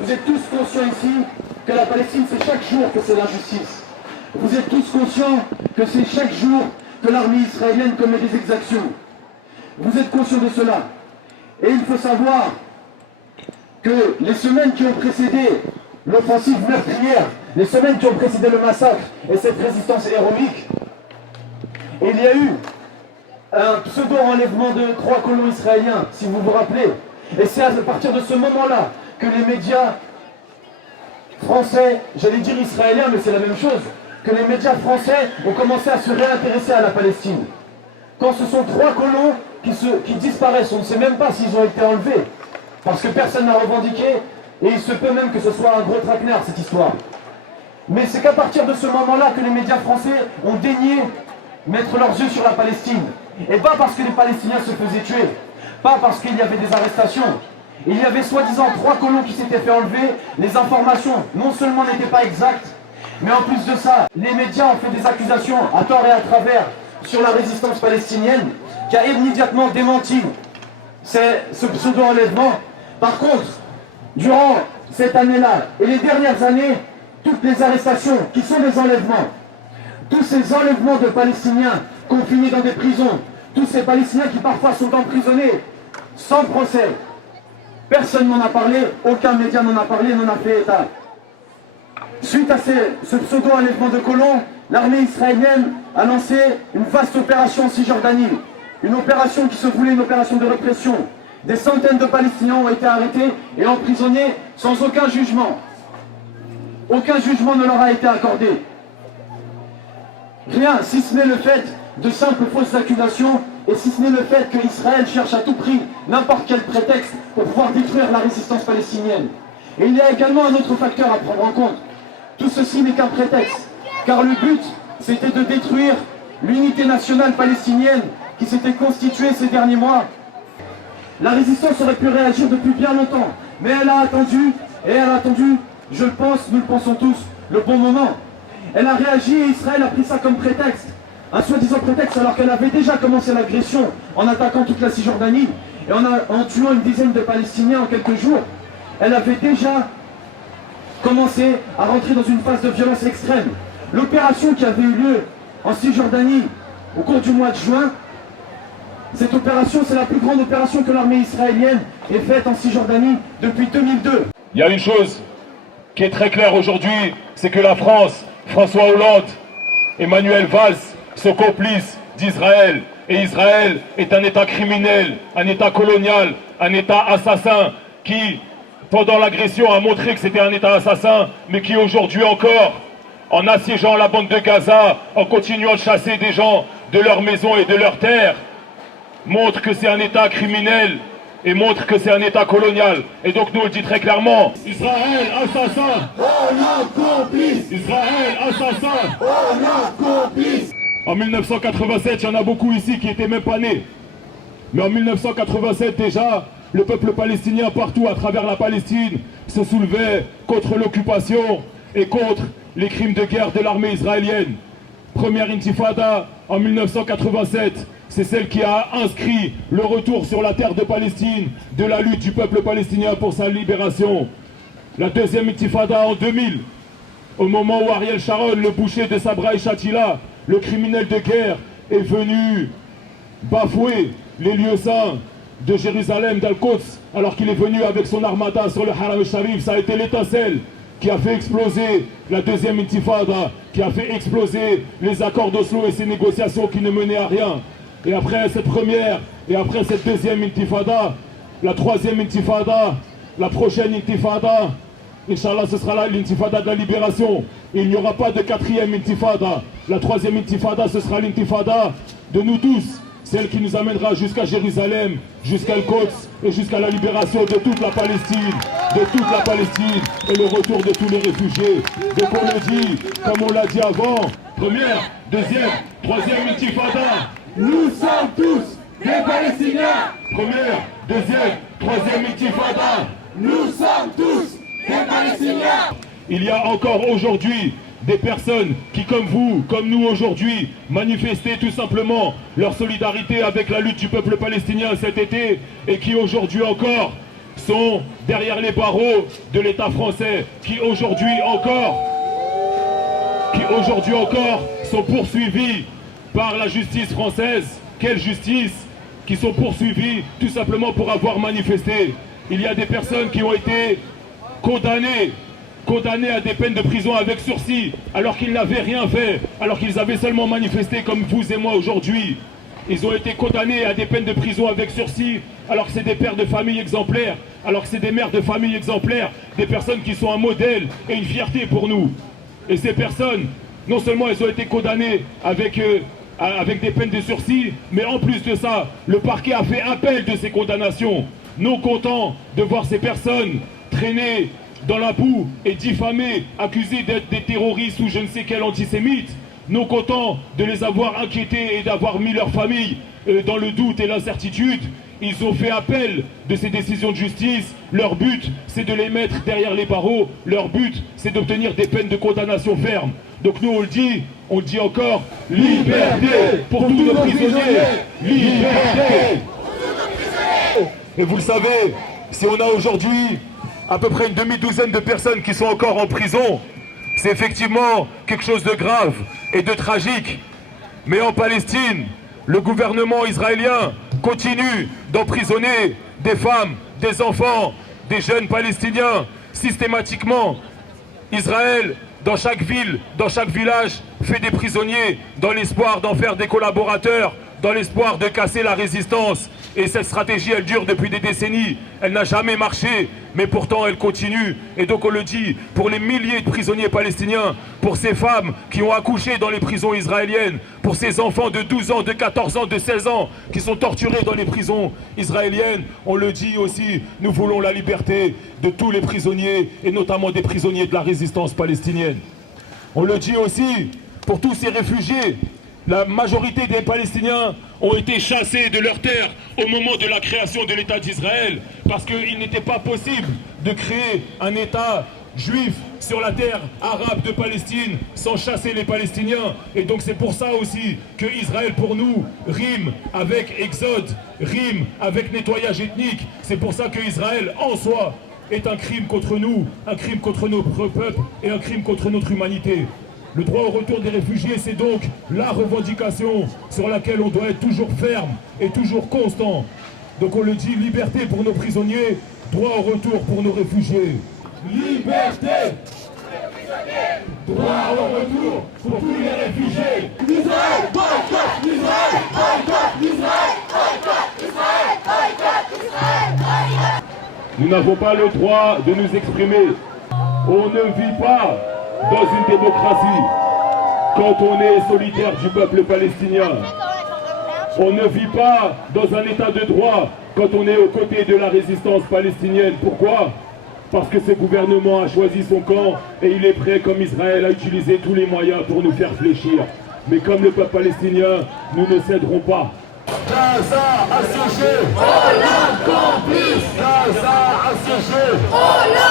Vous êtes tous conscients ici que la Palestine, c'est chaque jour que c'est l'injustice. Vous êtes tous conscients que c'est chaque jour que l'armée israélienne commet des exactions. Vous êtes conscients de cela. Et il faut savoir que les semaines qui ont précédé l'offensive meurtrière, les semaines qui ont précédé le massacre et cette résistance héroïque, il y a eu un pseudo-enlèvement de 3 colons israéliens, si vous vous rappelez. Et c'est à partir de ce moment-là que les médias français, j'allais dire israéliens, mais c'est la même chose, que les médias français ont commencé à se réintéresser à la Palestine. Quand ce sont 3 colons qui disparaissent, on ne sait même pas s'ils ont été enlevés, parce que personne n'a revendiqué, et il se peut même que ce soit un gros traquenard, cette histoire. Mais c'est qu'à partir de ce moment-là que les médias français ont daigné mettre leurs yeux sur la Palestine. Et pas parce que les Palestiniens se faisaient tuer, pas parce qu'il y avait des arrestations. Il y avait soi-disant 3 colons qui s'étaient fait enlever, les informations non seulement n'étaient pas exactes, mais en plus de ça, les médias ont fait des accusations à tort et à travers sur la résistance palestinienne, qui a immédiatement démenti ce pseudo-enlèvement. Par contre, durant cette année-là et les dernières années, toutes les arrestations qui sont des enlèvements, tous ces enlèvements de Palestiniens confinés dans des prisons, tous ces Palestiniens qui parfois sont emprisonnés sans procès, personne n'en a parlé, aucun média n'en a parlé, n'en a fait état. Suite à ce pseudo-enlèvement de colons, l'armée israélienne a lancé une vaste opération en Cisjordanie. Une opération qui se voulait une opération de répression. Des centaines de Palestiniens ont été arrêtés et emprisonnés sans aucun jugement. Aucun jugement ne leur a été accordé. Rien, si ce n'est le fait de simples fausses accusations, et si ce n'est le fait qu'Israël cherche à tout prix n'importe quel prétexte pour pouvoir détruire la résistance palestinienne. Et il y a également un autre facteur à prendre en compte. Tout ceci n'est qu'un prétexte, car le but, c'était de détruire l'unité nationale palestinienne qui s'était constituée ces derniers mois. La résistance aurait pu réagir depuis bien longtemps, mais elle a attendu, je le pense, nous le pensons tous, le bon moment. Elle a réagi et Israël a pris ça comme prétexte. Un soi-disant prétexte alors qu'elle avait déjà commencé l'agression en attaquant toute la Cisjordanie et en tuant une dizaine de Palestiniens en quelques jours. Elle avait déjà commencé à rentrer dans une phase de violence extrême. L'opération qui avait eu lieu en Cisjordanie au cours du mois de juin, cette opération, c'est la plus grande opération que l'armée israélienne ait faite en Cisjordanie depuis 2002. Il y a une chose qui est très claire aujourd'hui, c'est que la France, François Hollande, Emmanuel Valls sont complices d'Israël. Et Israël est un État criminel, un État colonial, un État assassin qui, pendant l'agression, a montré que c'était un État assassin, mais qui aujourd'hui encore, en assiégeant la bande de Gaza, en continuant de chasser des gens de leur maison et de leurs terres, montre que c'est un État criminel et montre que c'est un État colonial. Et donc nous on le dit très clairement, Israël assassin, Hollande complice. Israël assassin. Hollande complice. En 1987, il y en a beaucoup ici qui n'étaient même pas nés. Mais en 1987 déjà, le peuple palestinien partout à travers la Palestine se soulevait contre l'occupation et contre les crimes de guerre de l'armée israélienne. Première intifada en 1987, c'est celle qui a inscrit le retour sur la terre de Palestine de la lutte du peuple palestinien pour sa libération. La deuxième intifada en 2000, au moment où Ariel Sharon, le boucher de Sabra et Shatila, le criminel de guerre, est venu bafouer les lieux saints de Jérusalem, d'Al-Quds, alors qu'il est venu avec son armada sur le Haram al-Sharif. Ça a été l'étincelle qui a fait exploser la deuxième intifada, qui a fait exploser les accords d'Oslo et ces négociations qui ne menaient à rien. Et après cette première, et après cette deuxième intifada, la troisième intifada, la prochaine intifada, Inch'Allah, ce sera l'intifada de la libération. Il n'y aura pas de quatrième intifada. La troisième intifada, ce sera l'intifada de nous tous, celle qui nous amènera jusqu'à Jérusalem, jusqu'à Al-Quds et jusqu'à la libération de toute la Palestine, et le retour de tous les réfugiés. Donc on le dit, comme on l'a dit avant, première, deuxième, troisième intifada. Nous sommes tous des Palestiniens. Première, deuxième, troisième intifada. Nous sommes tous des Palestiniens. Il y a encore aujourd'hui des personnes qui, comme vous, comme nous aujourd'hui, manifestaient tout simplement leur solidarité avec la lutte du peuple palestinien cet été et qui aujourd'hui encore sont derrière les barreaux de l'État français, qui aujourd'hui encore sont poursuivis par la justice française. Quelle justice? Qui sont poursuivis tout simplement pour avoir manifesté. Il y a des personnes qui ont été condamnées à des peines de prison avec sursis, alors qu'ils n'avaient rien fait, alors qu'ils avaient seulement manifesté comme vous et moi aujourd'hui. Ils ont été condamnés à des peines de prison avec sursis, alors que c'est des pères de famille exemplaires, alors que c'est des mères de famille exemplaires, des personnes qui sont un modèle et une fierté pour nous. Et ces personnes, non seulement elles ont été condamnées avec des peines de sursis, mais en plus de ça, le parquet a fait appel de ces condamnations, non content de voir ces personnes traîner dans la boue et diffamées, accusées d'être des terroristes ou je ne sais quel antisémite, non content de les avoir inquiétés et d'avoir mis leur famille dans le doute et l'incertitude. Ils ont fait appel de ces décisions de justice. Leur but, c'est de les mettre derrière les barreaux. Leur but, c'est d'obtenir des peines de condamnation fermes. Donc nous, on le dit encore, liberté pour tous nos prisonniers. Liberté. Et vous le savez, si on a aujourd'hui à peu près une demi-douzaine de personnes qui sont encore en prison, c'est effectivement quelque chose de grave et de tragique. Mais en Palestine, le gouvernement israélien continue d'emprisonner des femmes, des enfants, des jeunes Palestiniens systématiquement. Israël, dans chaque ville, dans chaque village, fait des prisonniers dans l'espoir d'en faire des collaborateurs, dans l'espoir de casser la résistance. Et cette stratégie, elle dure depuis des décennies. Elle n'a jamais marché, mais pourtant elle continue. Et donc on le dit, pour les milliers de prisonniers palestiniens, pour ces femmes qui ont accouché dans les prisons israéliennes, pour ces enfants de 12 ans, de 14 ans, de 16 ans, qui sont torturés dans les prisons israéliennes, on le dit aussi, nous voulons la liberté de tous les prisonniers, et notamment des prisonniers de la résistance palestinienne. On le dit aussi, pour tous ces réfugiés, la majorité des Palestiniens ont été chassés de leurs terres au moment de la création de l'État d'Israël, parce qu'il n'était pas possible de créer un État juif sur la terre arabe de Palestine sans chasser les Palestiniens. Et donc c'est pour ça aussi que Israël pour nous rime avec exode, rime avec nettoyage ethnique. C'est pour ça que Israël en soi est un crime contre nous, un crime contre notre peuple et un crime contre notre humanité. Le droit au retour des réfugiés, c'est donc la revendication sur laquelle on doit être toujours ferme et toujours constant. Donc on le dit, liberté pour nos prisonniers, droit au retour pour nos réfugiés. Liberté, droit au retour pour tous les réfugiés. Israël, boycott, Israël, boycott, Israël, boycott, Israël, boycott, Israël, boycott. Nous n'avons pas le droit de nous exprimer. On ne vit pas dans une démocratie quand on est solidaire du peuple palestinien. On ne vit pas dans un état de droit quand on est aux côtés de la résistance palestinienne. Pourquoi? Parce que ce gouvernement a choisi son camp et il est prêt, comme Israël, à utiliser tous les moyens pour nous faire fléchir. Mais comme le peuple palestinien, nous ne céderons pas. Gaza assiégé, Hollande complice. Gaza assiégé, Hollande